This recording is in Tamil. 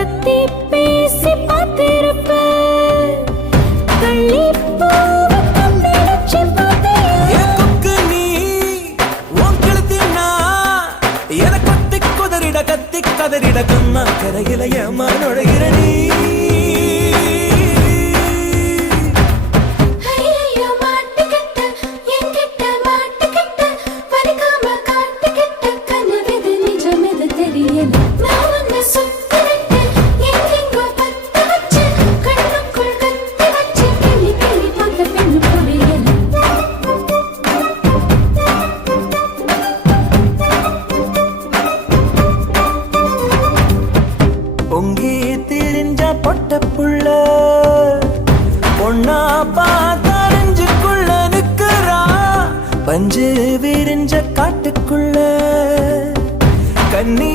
கத்தி பேசி பார்த்திருப்ப கள்ளி பூவை கண்ணிலச்சி பார்த்தியா கொக்கு நீ உன் கழுத்தினா என கொத்தி குதறிட கத்தி கதறிட கம்மா கரையில ஏமா நுழைகிற நீ பொங்கி திரிஞ்ச பொட்ட புள்ள பொண்ணா பார்த்தறிஞ்சுக்குள்ள நிக்கிறா பஞ்சு விரிஞ்ச காட்டுக்குள்ள கண்ணி